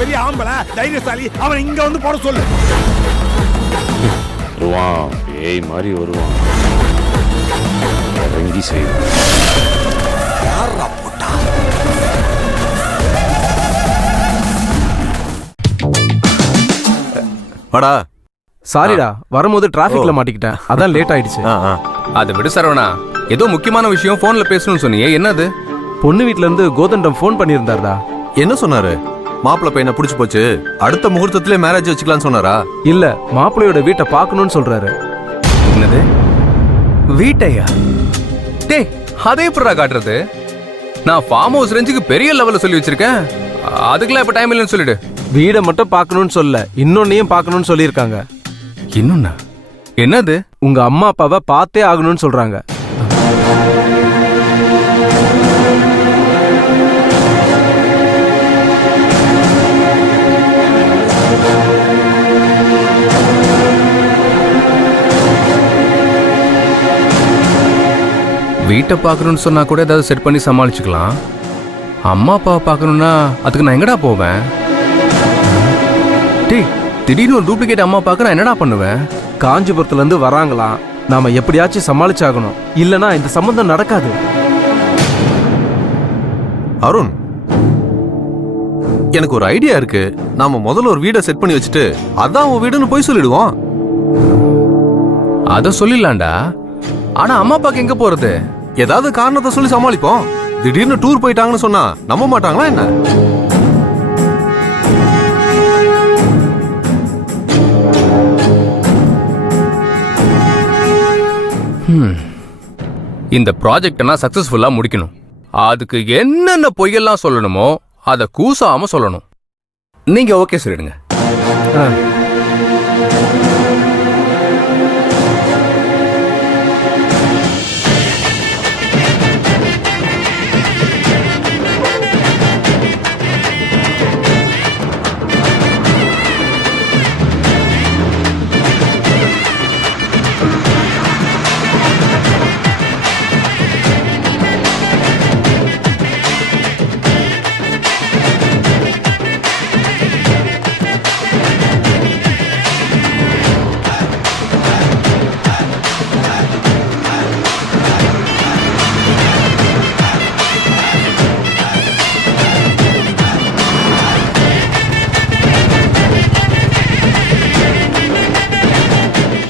பெரிய ஆம்பளை தைரியசாலி, அவன் இங்க வந்து போட சொல்லு. வருவான், பேய் மாதிரி வருவான், இறங்கி செய்வான். வாடா. சாரிடா, வரும்போது டிராஃபிக்ல மாட்டிக்கிட்டேன், அதான் லேட் ஆயிடுச்சு. அதை விடு சரவணா, ஏதோ முக்கியமான விஷயம் போன்ல பேசணும்னு சொன்னியே, என்னது? பொண்ணு வீட்ல இருந்து கோதண்டம் ஃபோன் பண்ணியிருந்தாருடா. என்ன சொன்னாரு? மாப்பிள்ளை பையனை பிடிச்சு போச்சு, அடுத்த முகூர்த்தத்திலே மேரேஜ் வச்சுக்கலாம்னு சொன்னாரா? இல்ல, மாப்பிள்ளையோட வீட்டை பார்க்கணும்னு சொல்றாரு. என்னது? வீட்டையா? டேய், அதே எப்படிடா காட்டுறது? நான் ஃபார்ம் ஹவுஸ் ரேஞ்சுக்கு பெரிய லெவல்ல சொல்லி வச்சிருக்கேன், அதுக்கெல்லாம் இப்ப டைம் இல்லைன்னு சொல்லிடு. வீடை மட்டும் பார்க்கணும்னு சொல்ல, இன்னொன்னையும் பார்க்கணும்னு சொல்லியிருக்காங்க. இன்னொன்னா? என்னது? உங்க அம்மா அப்பாவை பார்த்தே ஆகணும்னு சொல்றாங்க. வீட்டை பார்க்கணும்னு சொன்னா கூட ஏதாவது செட் பண்ணி சமாளிச்சுக்கலாம். அம்மா அப்பாவை பார்க்கணும்னா அதுக்கு நான் எங்கடா போவேன்? டேய், திடீர்னு ஒரு டூப்ளிகேட் அம்மா பார்க்க நான் என்னடா பண்ணுவேன்? காஞ்சிபுரத்துல இருந்து வராங்களாம், நாம எப்படியாச்சும் சமாளிச்சாகணும், இல்லனா இந்த சம்பந்தம் நடக்காது. அருண், எனக்கு ஒரு ஐடியா இருக்கு. நாம முதல்ல ஒரு வீடை செட் பண்ணி வச்சுட்டு அதான் உன் வீடுன்னு போய் சொல்லிடுவோம். அத சொல்லிடலாம்டா, ஆனா அம்மா அப்பாக்கு எங்க போறது? ஏதாவது காரணத்தை சொல்லி சமாளிப்போம். திடீர்னு டூர் போயிட்டாங்கன்னு சொன்னா நம்ப மாட்டாங்களா என்ன? இந்த ப்ராஜெக்ட் எல்லாம் சக்சஸ்ஃபுல்லா முடிக்கணும். அதுக்கு என்னென்ன பொய்யெல்லாம் சொல்லணுமோ அதை கூசாம சொல்லணும். நீங்க ஓகே சொல்லிடுங்க.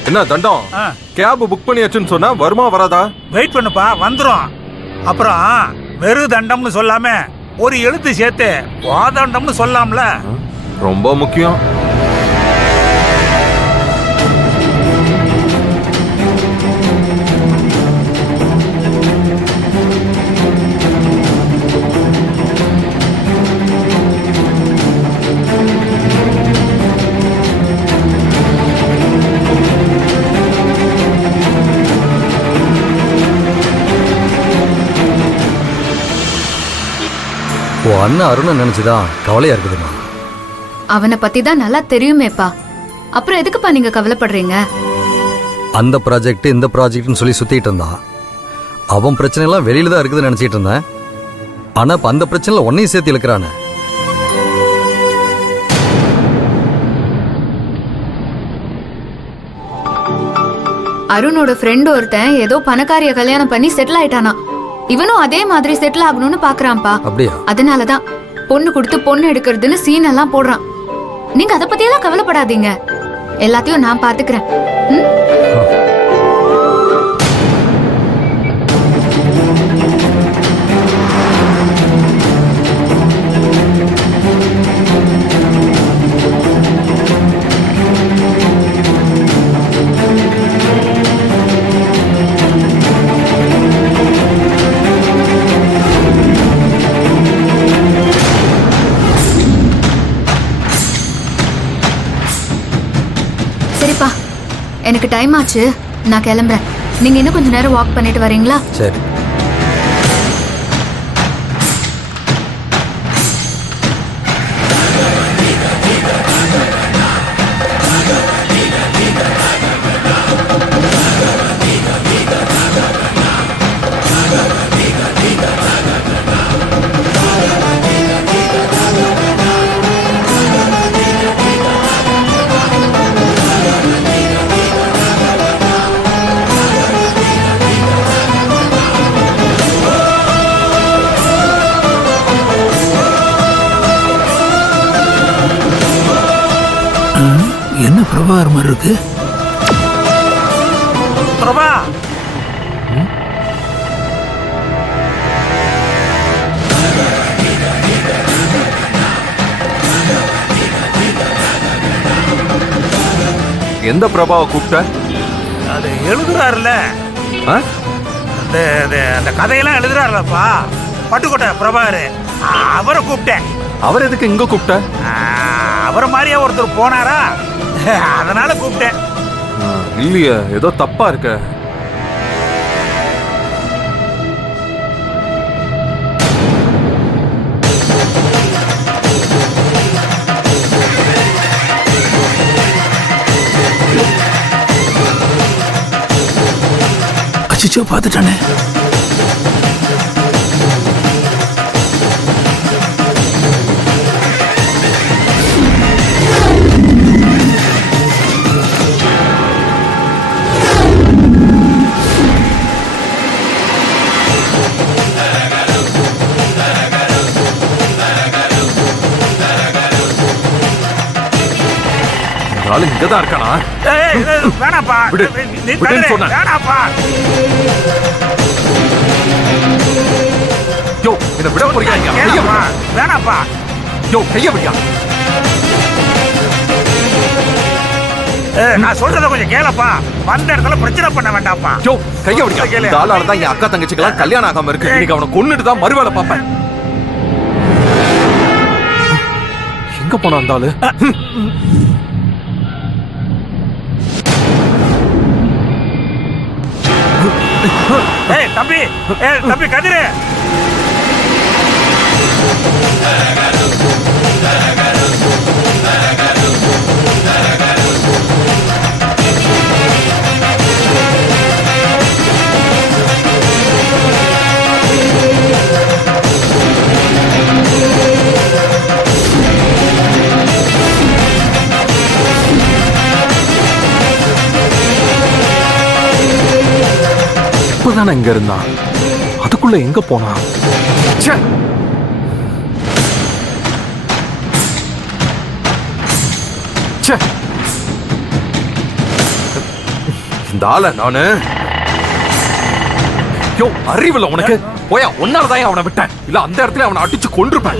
என்ன தண்டம்? கேப் புக் பண்ணியாச்சுன்னு சொன்னா வருமா வராதா? வெயிட் பண்ணுப்பா, வந்துரும். அப்புறம் வெறும் தண்டம்னு சொல்லாம ஒரு எழுத்து சேர்த்து வாதண்டம்னு சொல்லாம்ல. ரொம்ப முக்கியம். அண்ணன் அருணை நினைச்சுதான் கவலையா இருக்குதுமா. அவனை பத்தி தான் நல்லா தெரியுமேப்பா, அப்புறம் எதுக்குப்பா நீங்க கவலைப்படுறீங்க? அந்த ப்ராஜெக்ட் இந்த ப்ராஜெக்ட்னு சொல்லி சுத்திட்டு இருந்தான். அவன் பிரச்சனை எல்லாம் வெளியில தான் இருக்குதுன்னு நினைச்சிட்டு இருந்தேன். ஆனா இப்ப அந்த பிரச்சனைல ஒன்னையும் சேர்த்து இழுக்கிறானே. அருணோட ஃப்ரெண்ட் ஒருத்தன் ஏதோ பணக்காரிய கல்யாணம் பண்ணி செட்டில் ஆயிட்டானா. இவனும் அதே மாதிரி செட்டில் ஆகணும்னு பாக்குறான்ப்பா. அப்படியா? அதனாலதான் பொண்ணு கொடுத்து பொண்ணு எடுக்கிறதுன்னு சீன் எல்லாம் போடுறான். நீங்க அதை பத்தி எல்லாம் கவலைப்படாதீங்க, எல்லாத்தையும் நான் பாத்துக்கிறேன். எனக்கு டைம் ஆச்சு, நான் கிளம்புறேன். நீங்க இன்னும் கொஞ்ச நேரம் வாக் பண்ணிட்டு வரீங்களா? சரி. பிரபாகர் மாதிரி இருக்கு. பிரபா, எந்த பிரபாவை கூப்பிட்ட? அது எழுதுறாருல்ல, ஆ? அந்த கதையெல்லாம் எழுதுறாருலப்பா, பட்டுக்கோட்டை பிரபாகர், அவரை கூப்பிட்டேன். அவர் எதுக்கு இங்க கூப்பிட்ட? அவரை மாதிரியே ஒருத்தர் போனாரா, அதனால கூப்பிட்டேன். இல்லையே, ஏதோ தப்பா இருக்க. அச்சிச்சோ, பார்த்துட்டானே. ஆளு இங்கதான் இருக்கானா? வேணாப்பா, விடு. நீ விடுன்னு தள்ளுற. சொன்னேன். வேணாப்பா. யோ, இதை விட போறியா? இங்க கைய கேளப்பா, விடு. வேணாப்பா. யோ, கைய விடியா? நான் சொல்றத கொஞ்சம் கேளப்பா, வந்த இடத்துல பிரச்சனை பண்ண வேண்டாம்ப்பா. யோ, கைய விடியா? கேளு. இந்த ஆளால தான் என் அக்கா தங்கச்சிக்கெல்லாம் கல்யாணம் ஆகாம இருக்கு. இன்னைக்கு அவனை கொன்னுட்டு தான் மறுவேளை பார்ப்பேன். எங்க போனா அந்த ஆளு? தம்பி கதிரு, இப்பதானே இங்க இருந்தான், அதுக்குள்ள எங்க போனா? ச்சே. ச்சே. இந்த ஆளை நானு, யோ அறிவில்ல உனக்கு? போயா, ஒன்னாலதான் அவனை விட்டேன், இல்ல அந்த இடத்துல அவனை அடிச்சு கொன்றுப்பேன்.